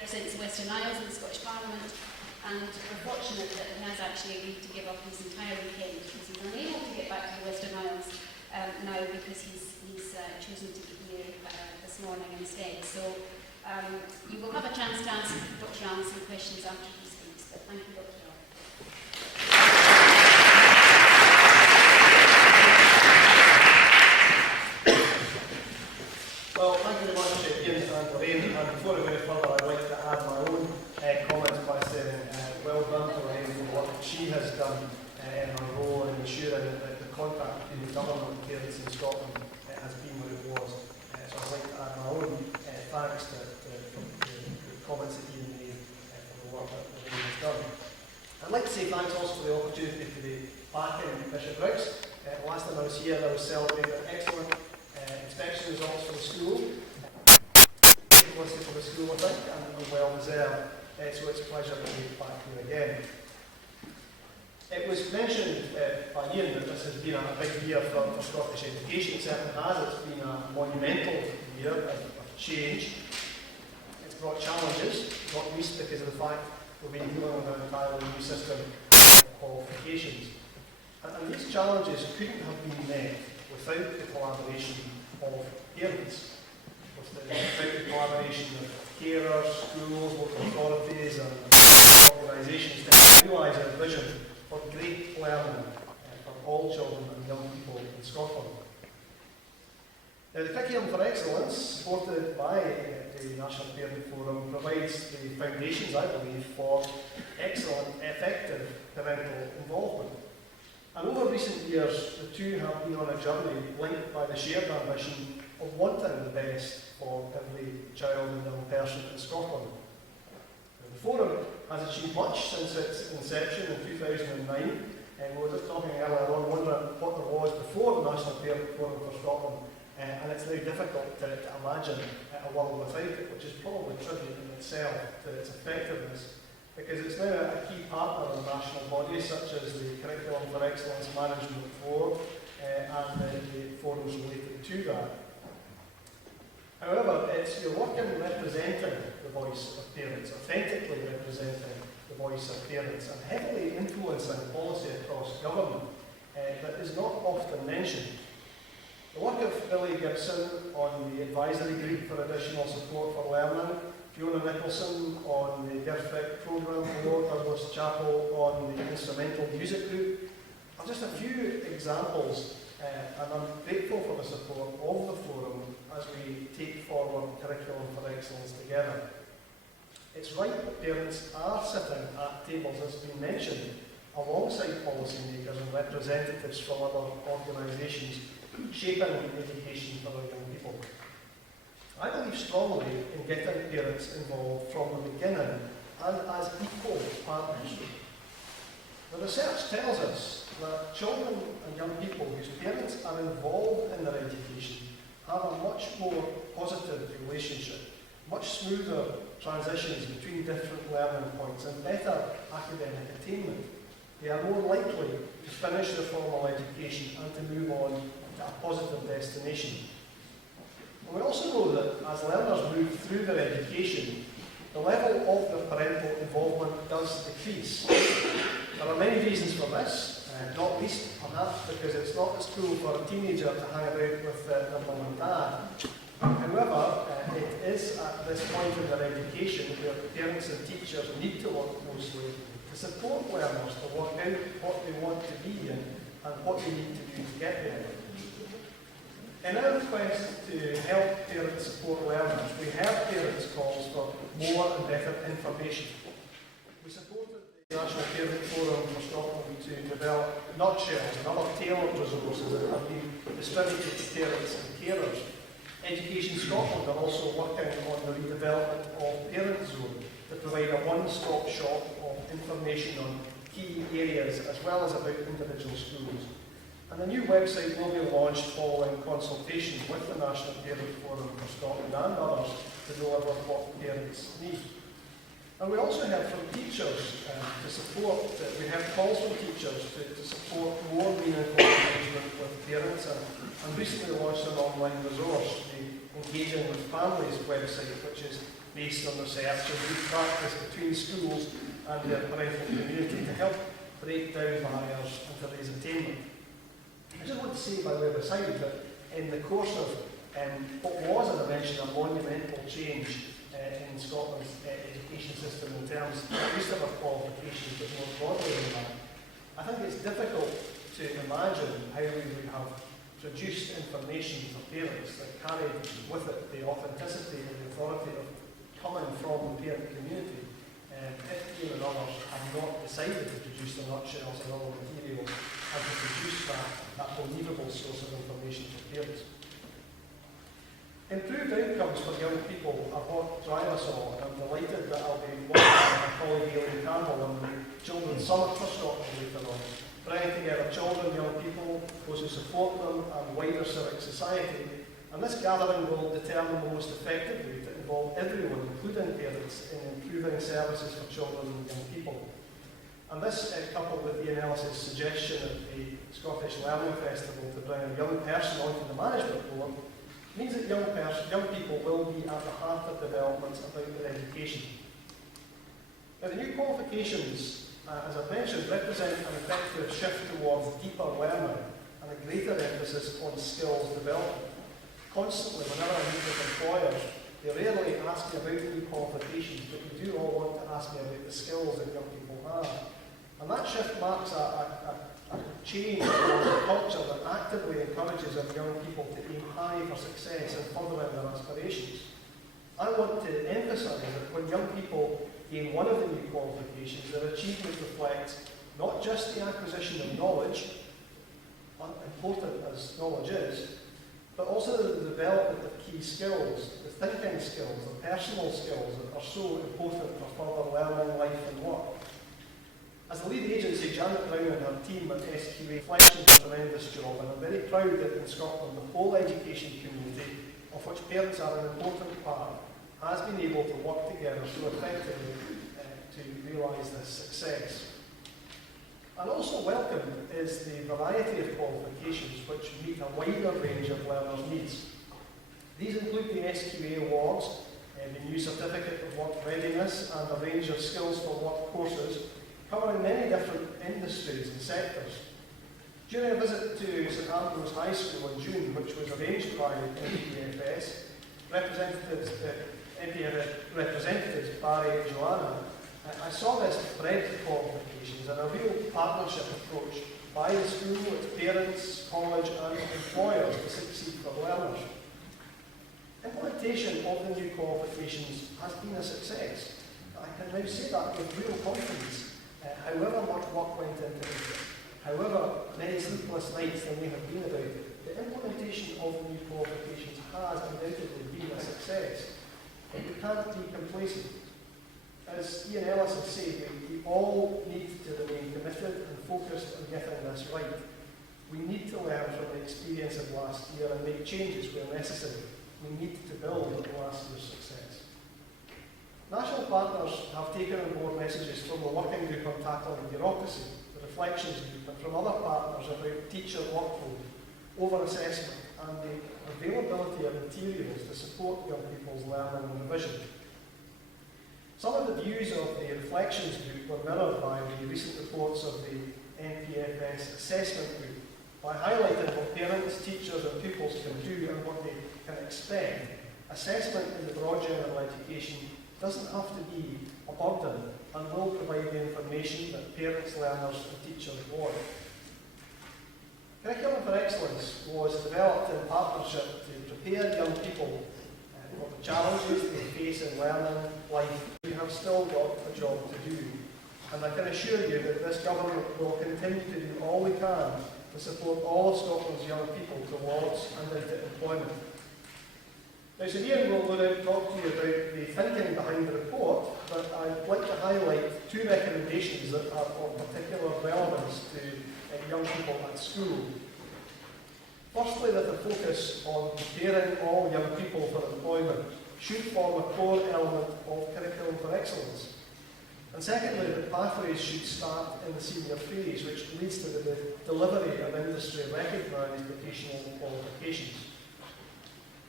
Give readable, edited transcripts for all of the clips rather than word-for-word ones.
represents the Western Isles in the Scottish Parliament, and we're fortunate that he has actually agreed to give up his entire weekend because he's unable to get back to the Western Isles now because he's chosen to be here this morning instead. So you will have a chance to ask Dr. Allan some questions after he speaks, but thank you, Dr. Allan. Well, thank you very much, Ian and Lorraine. And before I go any further, I'd like to add my own comments by saying well done to Lorraine for the work that she has done in her role in ensuring that the contact between the government and parents in Scotland has been what it was. So I'd like to add my own thanks to the comments that Ian made for the work that Lorraine has done. I'd like to say thanks also for the opportunity to be back in Bishop Briggs. Last time I was here, I was celebrating excellent inspection results for the school. For the school, I think, and well deserved. So it's a pleasure to be back here again. It was mentioned by Ian that this has been a big year for Scottish education. It certainly has. It's been a monumental year of change. It's brought challenges, not least because of the fact we've been dealing with an entirely new system of qualifications. And these challenges couldn't have been met without the collaboration of parents, without the collaboration of carers, schools, local authorities and organisations to realise our vision for great learning for all children and young people in Scotland. Now, the Curriculum for Excellence, supported by the National Parent Forum, provides the foundations, I believe, for excellent, effective parental involvement. And over recent years, the two have been on a journey linked by the shared ambition of wanting the best for every child and young person in Scotland. The Forum has achieved much since its inception in 2009, and we were just talking earlier on, wondering what there was before the National Parent Forum for Scotland, and it's now difficult to imagine a world without it, which is probably a tribute in itself to its effectiveness, because it's now a key partner in national bodies such as the Curriculum for Excellence Management Board and the forums related to that. However, it's your work in representing the voice of parents, authentically representing the voice of parents, and heavily influencing policy across government that is not often mentioned. The work of Billy Gibson on the advisory group for additional support for learning, Fiona Nicholson on the GIFRIC programme board, Douglas Chappell on the instrumental music group are just a few examples, and I'm grateful for the support of the forum as we take forward Curriculum for Excellence together. It's right that parents are sitting at tables, as has been mentioned, alongside policymakers and representatives from other organisations shaping education for our young people. I believe strongly in getting parents involved from the beginning and as equal partners. The research tells us that children and young people whose parents are involved in their education have a much more positive relationship, much smoother transitions between different learning points and better academic attainment. They are more likely to finish their formal education and to move on to a positive destination. And we also know that as learners move through their education, the level of their parental involvement does decrease. There are many reasons for this, not least perhaps because it's not as cool for a teenager to hang about with their mum and dad. However, it is at this point in their education where parents and teachers need to work closely to support learners to work out what they want to be and what they need to do to get there. In our quest to help parents support learners, we heard parents' calls for more and better information. We supported the National Parent Forum for Scotland to develop nutshells and other tailored resources that have been distributed to parents and carers. Education Scotland are also working on the redevelopment of Parent Zone to provide a one-stop shop of information on key areas as well as about individual schools. And a new website will be launched following consultations with the National Parent Forum for Scotland and others to deliver what parents need. And we also heard from teachers to support, we heard calls from teachers to support more meaningful engagement with parents and recently launched an online resource, the engaging with families website, which is based on research and good practice between schools and their parental community to help break down barriers and to raise attainment. I just want to say by way of aside that in the course of what was, as I mentioned, a monumental change in Scotland's education system in terms at least of our qualifications, but more broadly than that, I think it's difficult to imagine how we would have produced information for parents that carried with it the authenticity and the authority of coming from the parent community if you and others have not decided to produce the nutshells and other material and to produce that believable source of information for parents. Improved outcomes for young people are what drive us all, and I'm delighted that I'll be working with my colleague Allan on the Children's Summer Trust option later on, bringing together children, young people, those who support them, and wider civic society. And this gathering will determine the most effective way to involve everyone, including parents, in improving services for children and young people. And this, coupled with Ian Ellis's suggestion at the Scottish Learning Festival to bring a young person onto the management board, means that young people will be at the heart of developments about their education. Now, the new qualifications, as I've mentioned, represent an effective shift towards deeper learning and a greater emphasis on skills development. Constantly, whenever I meet with employers, they rarely ask me about the new qualifications, but they do all want to ask me about the skills that young people have. And that shift marks a change towards a culture that actively encourages our young people to aim high for success and furthering their aspirations. I want to emphasise that when young people gain one of the new qualifications, their achievement reflects not just the acquisition of knowledge, important as knowledge is, but also the development of key skills, the thinking skills, the personal skills that are so important for further learning, life and work. As the lead agency, Janet Brown and her team at SQA fleshed a tremendous job, and I'm very proud that in Scotland the whole education community, of which parents are an important part, has been able to work together so effectively to realise this success. And also welcome is the variety of qualifications which meet a wider range of learners' needs. These include the SQA Awards, the new Certificate of Work Readiness, and a range of Skills for Work courses covering many different industries and sectors. During a visit to St Ambrose High School in June, which was arranged by NPFS, representatives Barry and Joanna, I saw this breadth of qualifications and a real partnership approach by the school, its parents, college and employers to succeed for learners. Implementation of the new qualifications has been a success. I can now say that with real confidence. However much work went into it, however many sleepless nights there may have been about it, the implementation of the new qualifications has undoubtedly been a success. But we can't be complacent. As Ian Ellis has said, we all need to remain committed and focused on getting this right. We need to learn from the experience of last year and make changes where necessary. We need to build on last year's success. National partners have taken on board messages from the working group on tackling bureaucracy, the reflections group, and from other partners about teacher workload, over-assessment, and the availability of materials to support young people's learning and revision. Some of the views of the reflections group were mirrored by the recent reports of the NPFS assessment group by highlighting what parents, teachers and pupils can do and what they can expect. Assessment in the broad general education doesn't have to be a burden and will provide the information that parents, learners and teachers want. Curriculum for Excellence was developed in partnership to prepare young people for the challenges they face in learning life. We have still got a job to do, and I can assure you that this government will continue to do all we can to support all of Scotland's young people towards and into employment. Now, so Ian will no doubt talk to you about the thinking behind the report, but I'd like to highlight two recommendations that are of particular relevance to young people at school. Firstly, that the focus on preparing all young people for employment should form a core element of Curriculum for Excellence. And secondly, that pathways should start in the senior phase, which leads to the delivery of industry-recognised vocational qualifications.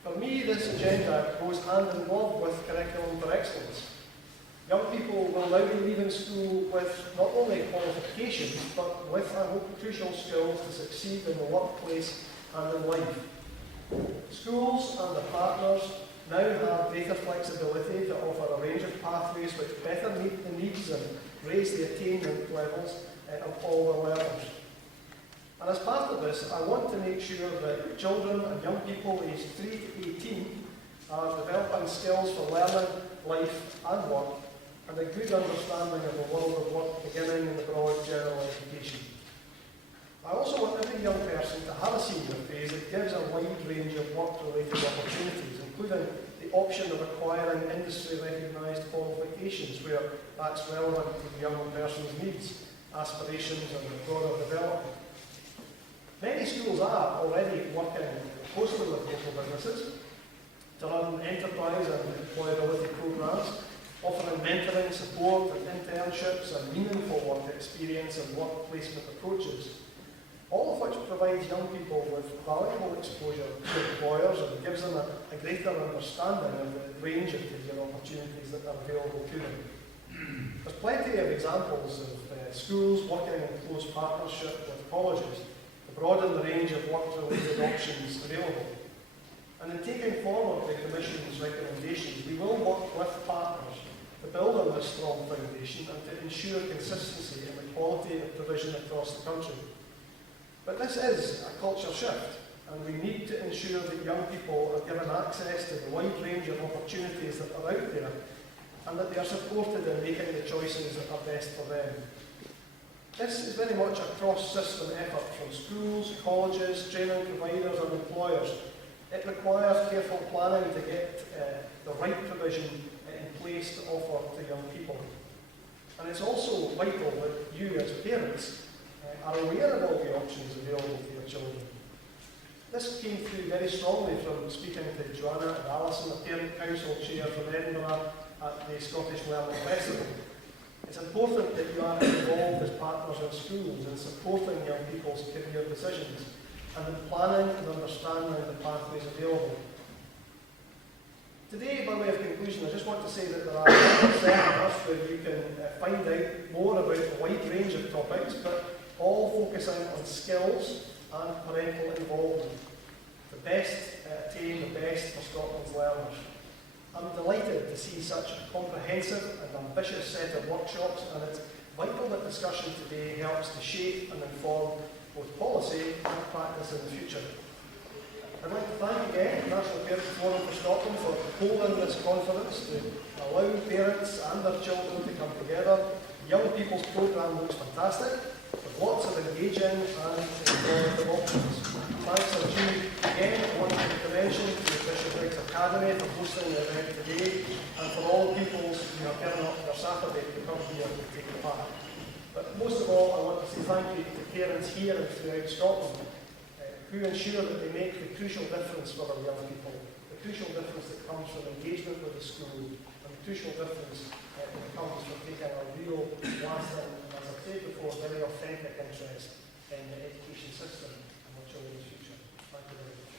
For me, this agenda goes hand in glove with curriculum for excellence. Young people will now be leaving school with not only qualifications, but with, I hope, crucial skills to succeed in the workplace and in life. Schools and their partners now have greater flexibility to offer a range of pathways which better meet the needs and raise the attainment levels of all the learners. And as part of this, I want to make sure that children and young people aged 3 to 18 are developing skills for learning, life and work, and a good understanding of the world of work beginning in the broad general education. I also want every young person to have a senior phase that gives a wide range of work-related opportunities, including the option of acquiring industry-recognised qualifications where that's relevant to the young person's needs, aspirations and broader development. Many schools are already working closely with local businesses to run enterprise and employability programmes, offering mentoring, support and internships and meaningful work experience and work placement approaches, all of which provides young people with valuable exposure to employers and gives them a greater understanding of the range of career opportunities that are available to them. There's plenty of examples of schools working in close partnership with colleges to broaden the range of work-related options available. And in taking forward the Commission's recommendations, we will work with partners to build on this strong foundation and to ensure consistency in the quality of provision across the country. But this is a culture shift, and we need to ensure that young people are given access to the wide range of opportunities that are out there, and that they are supported in making the choices that are best for them. This is very much a cross-system effort from schools, colleges, training providers and employers. It requires careful planning to get the right provision in place to offer to young people. And it's also vital that you as parents are aware of all the options available to your children. This came through very strongly from speaking to Joanna and Alison, a parent council chair from Edinburgh at the Scottish Learning Festival. It's important that you are involved as partners in schools in supporting young people's career decisions and in planning and understanding the pathways available. Today, by way of conclusion, I just want to say that there are seminars where you can find out more about a wide range of topics, but all focusing on skills and parental involvement. The best attain the best for Scotland's learners. I'm delighted to see such a comprehensive and ambitious set of workshops, and it's vital that discussion today helps to shape and inform both policy and practice in the future. I'd like to thank again the National Parents Forum for Scotland for holding this conference to allow parents and their children to come together. The Young People's Programme looks fantastic, with lots of engaging and informative options. Thanks are due again, I want to mention to the Bishop Academy for hosting the event today, and for all the pupils who have given up their Saturday to come here and take part. But most of all, I want to say thank you to parents here and throughout Scotland who ensure that they make the crucial difference for our young people, the crucial difference that comes from engagement with the school, and the crucial difference that comes from taking a real, lasting, and as I've said before, very authentic interest in the education system and our children's future. Thank you very much.